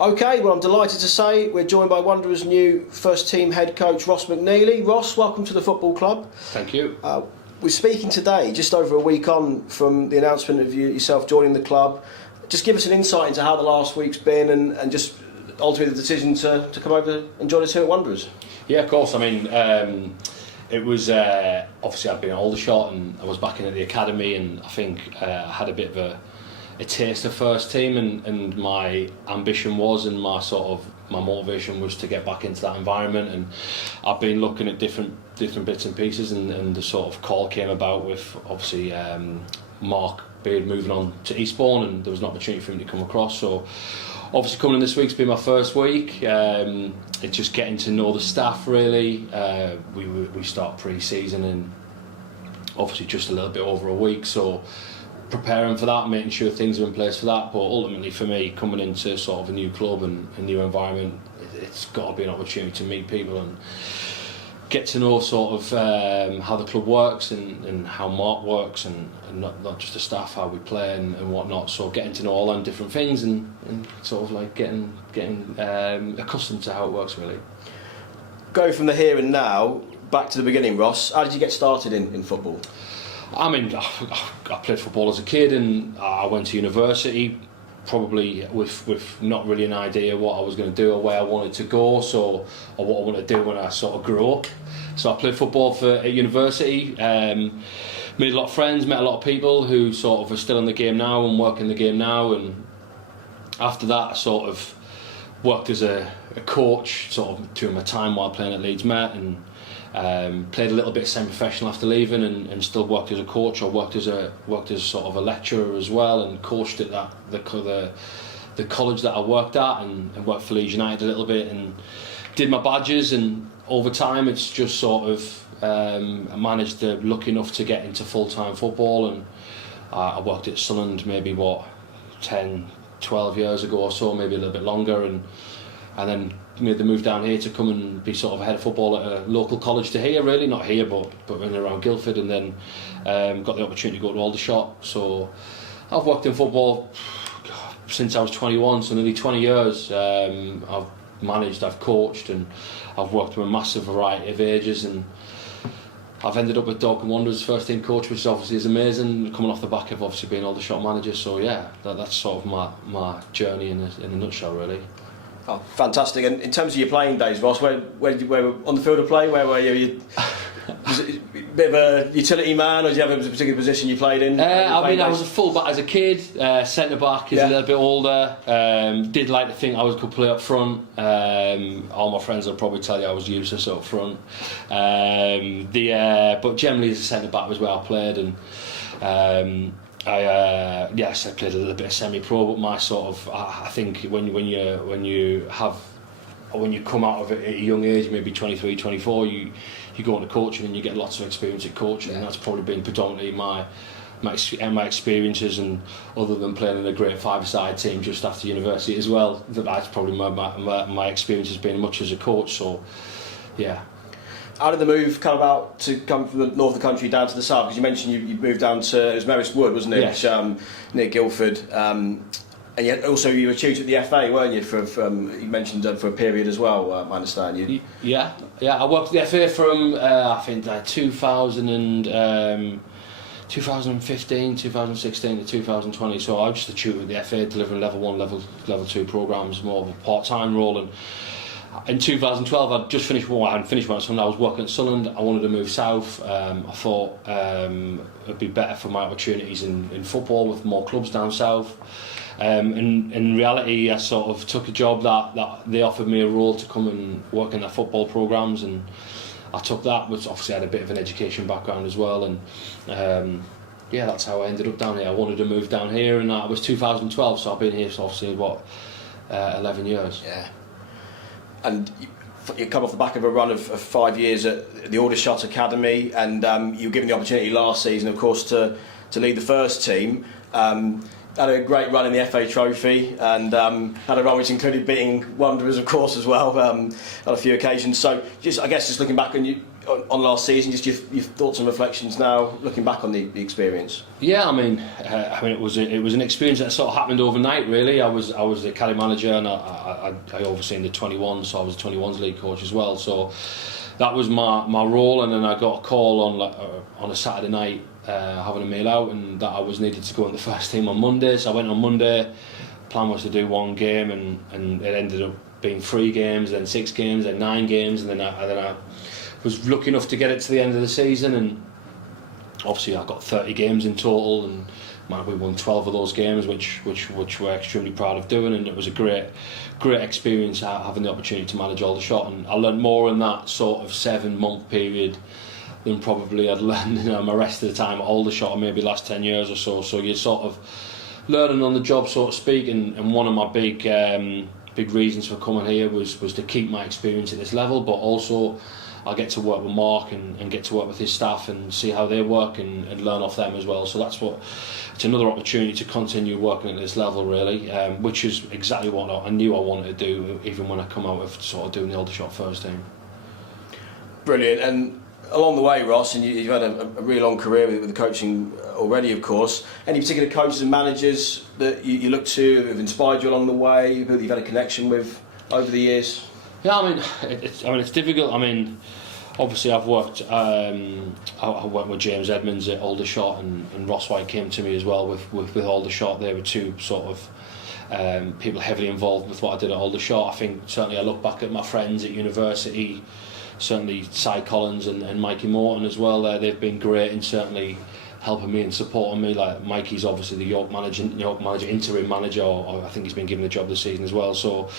Okay, well I'm delighted to say we're joined by Wanderers' new first team head coach Ross McNeilly. Ross, welcome to the football club. Thank you. We're speaking today, just over a week on from the announcement of yourself joining the club. Just give us an insight into how the last week's been and just ultimately the decision to come over and join us here at Wanderers. Yeah, of course. I mean, it was obviously I'd been at Aldershot and I was back in at the academy, and I think I had a bit of a taste of first team, and my ambition was, and my motivation was to get back into that environment. And I've been looking at different bits and pieces, and the sort of call came about with obviously Mark Beard moving on to Eastbourne, and there was an opportunity for him to come across. So obviously coming in this week's been my first week. It's just getting to know the staff really. We start pre-season in obviously just a little bit over a week, so preparing for that, making sure things are in place for that. But ultimately for me, coming into sort of a new club and a new environment, it's got to be an opportunity to meet people and get to know sort of how the club works and how Mark works, and not just the staff, how we play and whatnot. So getting to know all them different things and sort of like getting accustomed to how it works really. Go from the here and now back to the beginning, Ross. How did you get started in football? I mean, I played football as a kid, and I went to university probably with not really an idea what I was going to do or where I wanted to go, or what I wanted to do when I sort of grew up. So I played football at university, made a lot of friends, met a lot of people who sort of are still in the game now and work in the game now. And after that, I sort of worked as a coach sort of during my time while playing at Leeds Met, and played a little bit semi-professional after leaving, and still worked as a coach, or worked as sort of a lecturer as well, and coached at the college that I worked at, and worked for Leeds United a little bit, and did my badges. And over time it's just sort of I managed to look enough to get into full-time football, and I worked at Sunderland maybe 10-12 years ago or so, maybe a little bit longer, and then made the move down here to come and be sort of head of football at a local college to here, really, not here but in around Guildford, and then got the opportunity to go to Aldershot. So I've worked in football since I was 21, so nearly 20 years. I've managed, I've coached, and I've worked with a massive variety of ages, and I've ended up with Dorking Wanderers first team coach, which obviously is amazing, coming off the back of obviously being Aldershot manager. So yeah, that's sort of my journey in a nutshell really. Oh, fantastic! And in terms of your playing days, Ross, where on the field of play, where were you? Was it a bit of a utility man, or did you have a particular position you played in? I was a full back as a kid, centre back is a little bit older. Did like to think I could play up front. All my friends will probably tell you I was useless up front. But generally as a centre back was where I played, and I played a little bit of semi-pro, but my sort of I think when you come out of it at a young age, maybe 23, 24, you go into coaching and you get lots of experience at coaching, and that's probably been predominantly my experiences. And other than playing in a great five-side team just after university as well, that's probably my experience has been much as a coach. So yeah. How did the move come about to come from the north of the country down to the south? Because you mentioned you moved down to, it was Merris Wood, wasn't it? Yes. Near Guildford. And yet also you were tutor at the FA, weren't you? You mentioned for a period as well, I understand. Yeah. I worked at the FA from I think 2015, 2016 to 2020. So I was just a tutor at the FA, delivering level 1, level 2 programmes, more of a part-time role. And in 2012, I'd just finished. Well, I hadn't finished when I was working at Sunderland. I wanted to move south. I thought it'd be better for my opportunities in football with more clubs down south. In reality, I sort of took a job that they offered me a role to come and work in their football programmes, and I took that, which obviously had a bit of an education background as well. And that's how I ended up down here. I wanted to move down here, and that was 2012. So I've been here, so obviously 11 years. Yeah. And you come off the back of a run of 5 years at the Aldershot Academy, and you were given the opportunity last season, of course, to lead the first team. Had a great run in the FA Trophy, and had a run which included beating Wanderers, of course, as well, on a few occasions. So, just looking back, and on last season, just your thoughts and reflections now, looking back on the experience. Yeah, I mean, it was an experience that sort of happened overnight. Really, I was the academy manager, and I overseen the 21s, so I was the 21s league coach as well. So that was my role, and then I got a call on a Saturday night, having a meal out, and that I was needed to go in the first team on Monday. So I went on Monday. Plan was to do one game, and it ended up being 3 games, then 6 games, then 9 games, and then I was lucky enough to get it to the end of the season, and obviously I got 30 games in total, and we won 12 of those games, which we're extremely proud of doing, and it was a great experience having the opportunity to manage Aldershot, and I learned more in that sort of 7-month period than probably I'd learned my rest of the time at Aldershot, or maybe last 10 years or so. So you're sort of learning on the job, so to speak, and one of my big reasons for coming here was to keep my experience at this level, but also I'll get to work with Mark and get to work with his staff and see how they work and learn off them as well. So it's another opportunity to continue working at this level, really, which is exactly what I knew I wanted to do, even when I come out of sort of doing the Aldershot first team. Brilliant. And along the way, Ross, and you've had a really long career with the coaching already, of course. Any particular coaches and managers that you look to, who have inspired you along the way, who you've had a connection with over the years? Yeah, I mean, it's difficult. I mean, obviously I've worked. I worked with James Edmonds at Aldershot, and Ross White came to me as well with Aldershot. They were two sort of people heavily involved with what I did at Aldershot. I think certainly I look back at my friends at university. Certainly Cy Collins and Mikey Morton as well. They've been great in certainly helping me and supporting me. Like Mikey's obviously the York manager, interim manager, or I think he's been given the job this season as well. So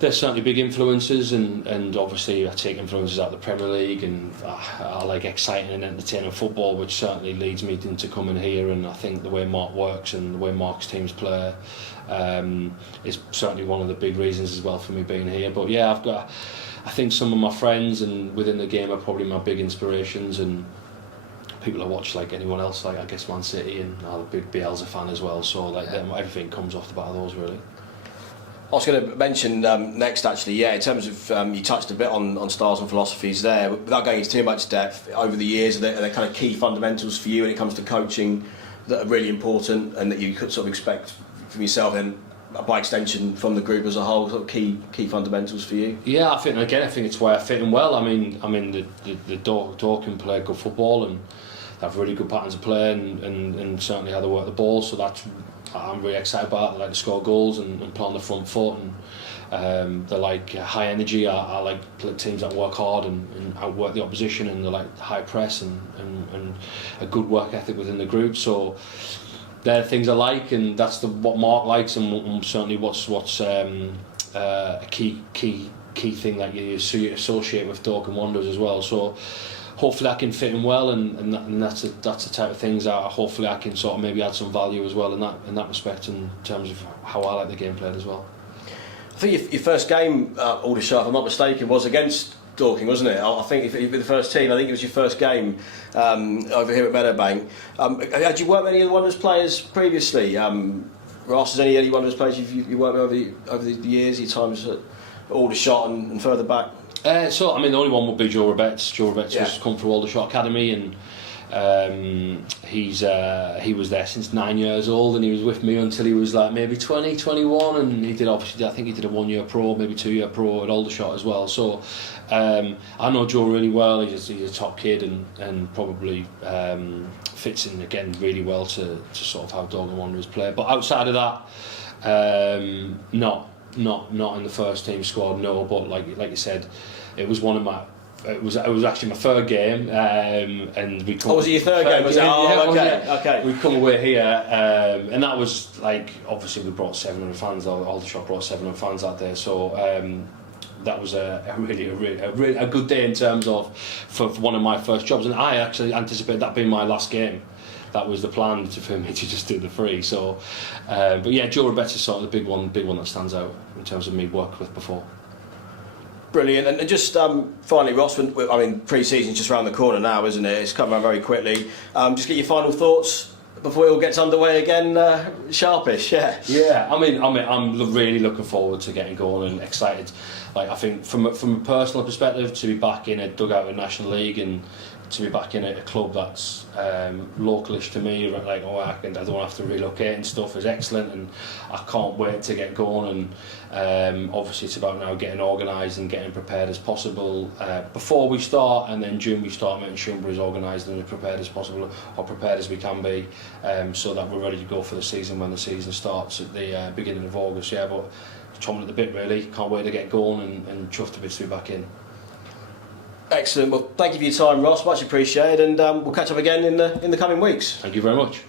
they're certainly big influences, and obviously I take influences out of the Premier League, and I like exciting and entertaining football, which certainly leads me into coming here. And I think the way Mark works and the way Mark's teams play is certainly one of the big reasons as well for me being here. But yeah, I think some of my friends and within the game are probably my big inspirations, and people I watch like anyone else, like I guess Man City, and I'm a big Bielsa fan as well. So everything comes off the back of those, really. I was going to mention next, actually, in terms of, you touched a bit on styles and philosophies there, without going into too much depth, over the years, are there kind of key fundamentals for you when it comes to coaching that are really important and that you could sort of expect from yourself and by extension from the group as a whole, sort of key fundamentals for you? Yeah, I think it's where I fit in well. I mean the Dorking play good football and have really good patterns of play and certainly how they work the ball, so I'm really excited about it. They like to score goals and play on the front foot, and they like high energy. I like teams that work hard and outwork the opposition, and they like high press and a good work ethic within the group. So they're things I like, and that's what Mark likes, and certainly what's a key thing that you associate with Dorking Wanderers as well. So hopefully I can fit in well, and that's the type of things that hopefully I can sort of maybe add some value as well in that respect, in terms of how I like the game played as well. I think your first game at Aldershot, if I'm not mistaken, was against Dorking, wasn't it? I think if you're the first team, I think it was your first game over here at Meadowbank. Had you worked with any of the Wanderers players previously? Ross, is any Wanderers players you worked with over the years, your times at Aldershot and further back? So I mean, the only one would be Joe Roberts. Joe Roberts has come through Aldershot Academy, and he was there since 9 years old, and he was with me until he was like maybe 20, 21, and he did obviously, I think he did a 1 year pro, maybe 2 year pro at Aldershot as well. So I know Joe really well. He's a top kid, and probably fits in again really well to sort of how Dorking Wanderers play. But outside of that, not in the first team squad, no. But like you said, it was it was actually my third game, and we come. Oh, was it your third game? Was it? Oh, okay. We come away here, and that was like, obviously we brought 700 fans. Aldershot brought 700 fans that day, so that was a really good day in terms of for one of my first jobs, and I actually anticipated that being my last game. That was the plan for me to just do the free. So, but yeah, Joe Roberts is sort of the big one that stands out in terms of me worked with before. Brilliant. And just finally, Ross, I mean, pre-season's just around the corner now, isn't it? It's come around very quickly. Just get your final thoughts before it all gets underway again, sharpish. Yeah. Yeah, I mean, I'm really looking forward to getting going and excited. Like, I think from a personal perspective, to be back in a dugout in National League and to be back in a club that's localish to me, like, I don't have to relocate and stuff, is excellent, and I can't wait to get going. And obviously it's about now getting organised and getting prepared as possible before we start, and then during we start making sure we're as organised and as prepared as possible, or prepared as we can be, so that we're ready to go for the season when the season starts at the beginning of August. Yeah, but chomping at the bit really, can't wait to get going and chuffed a bit to be back in. Excellent. Well, thank you for your time, Ross. Much appreciated, and we'll catch up again in the coming weeks. Thank you very much.